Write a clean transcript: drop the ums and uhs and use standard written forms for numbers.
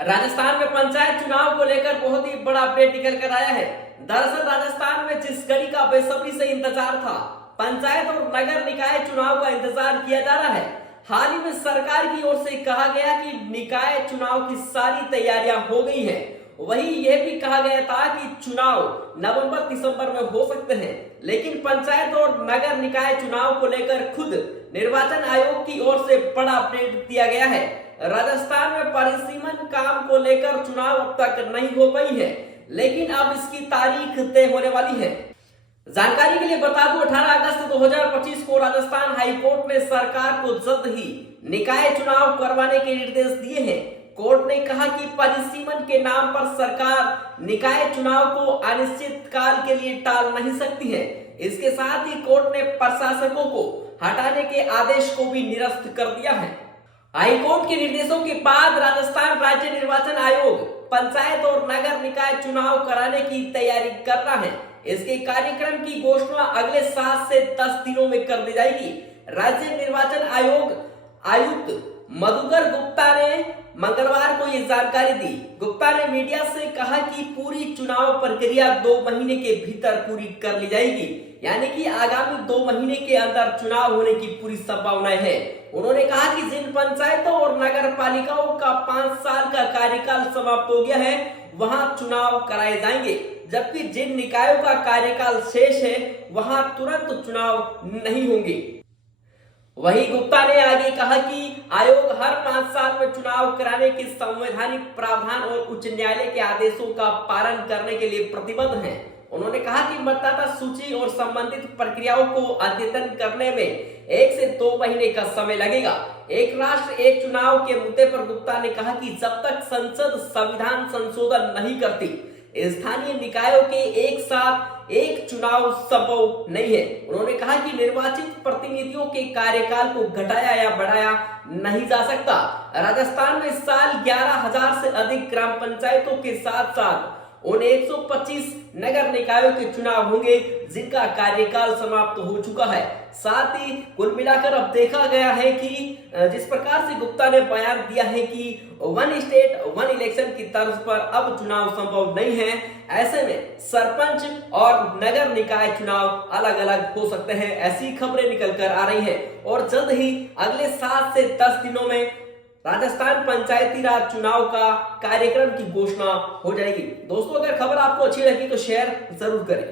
राजस्थान में पंचायत चुनाव को लेकर बहुत ही बड़ा अपडेट निकल कर आया है। दरअसल राजस्थान में जिस घड़ी का बेसब्री से इंतजार था, पंचायत और नगर निकाय चुनाव का इंतजार किया जा रहा है। हाल ही में सरकार की ओर से कहा गया कि निकाय चुनाव की सारी तैयारियां हो गई हैं। वहीं यह भी कहा गया था कि चुनाव नवंबर दिसंबर में हो सकते हैं, लेकिन पंचायत और नगर निकाय चुनाव को लेकर खुद निर्वाचन आयोग की ओर से बड़ा अपडेट दिया गया है। राजस्थान में परिसीमन काम को लेकर चुनाव अब तक नहीं हो पाई है, लेकिन अब इसकी तारीख तय होने वाली है। जानकारी के लिए बता दूं, 18 अगस्त 2025 को राजस्थान हाईकोर्ट ने सरकार को जल्द ही निकाय चुनाव करवाने के निर्देश दिए हैं। कोर्ट ने कहा कि परिसीमन के नाम पर सरकार निकाय चुनाव को अनिश्चित काल के लिए टाल नहीं सकती है। इसके साथ ही कोर्ट ने प्रशासकों को हटाने के आदेश को भी निरस्त कर दिया है। हाईकोर्ट के निर्देशों के बाद राजस्थान राज्य निर्वाचन आयोग पंचायत और नगर निकाय चुनाव कराने की तैयारी कर रहा है। इसके कार्यक्रम की घोषणा अगले 7 से 10 दिनों में कर दी जाएगी। राज्य निर्वाचन आयोग आयुक्त मधुकर गुप्ता ने मंगलवार को यह जानकारी दी। गुप्ता ने मीडिया से कहा कि पूरी चुनाव प्रक्रिया 2 महीने के भीतर पूरी कर ली जाएगी, यानी कि आगामी 2 महीने के अंदर चुनाव होने की पूरी संभावना है। उन्होंने कहा कि जिन पंचायतों और नगर पालिकाओं का 5 साल का कार्यकाल समाप्त हो गया है, वहां चुनाव कराए जाएंगे, जबकि जिन निकायों का कार्यकाल शेष है वहां तुरंत चुनाव नहीं होंगे। वहीं गुप्ता ने आगे कहा कि आयोग हर 5 साल में चुनाव कराने के संवैधानिक प्रावधान और उच्च न्यायालय के आदेशों का पालन करने के लिए प्रतिबद्ध है। उन्होंने कहा कि मतदाता सूची और संबंधित प्रक्रियाओं को अद्यतन करने में 1 से 2 महीने का समय लगेगा। एक राष्ट्र एक चुनाव के मुद्दे पर गुप्ता ने कहा कि जब तक संसद संविधान संशोधन नहीं करती, स्थानीय निकायों के एक साथ एक चुनाव संभव नहीं है। उन्होंने कहा कि निर्वाचित प्रतिनिधियों के कार्यकाल को घटाया या बढ़ाया नहीं जा सकता। राजस्थान में इस साल 11,000 से अधिक ग्राम पंचायतों के साथ साथ उन 125 नगर निकायों के चुनाव होंगे जिनका कार्यकाल समाप्त हो चुका है। साथ ही कुल मिलाकर अब देखा गया है कि जिस प्रकार से गुप्ता ने बयान दिया है कि 1 स्टेट 1 इलेक्शन की तर्ज पर अब चुनाव संभव नहीं है, ऐसे में सरपंच और नगर निकाय चुनाव अलग अलग हो सकते हैं। ऐसी खबरें निकल कर आ रही हैं और जल्द ही अगले 7 से 10 दिनों में राजस्थान पंचायती राज चुनाव का कार्यक्रम की घोषणा हो जाएगी। दोस्तों, अगर खबर आपको अच्छी लगी तो शेयर जरूर करें।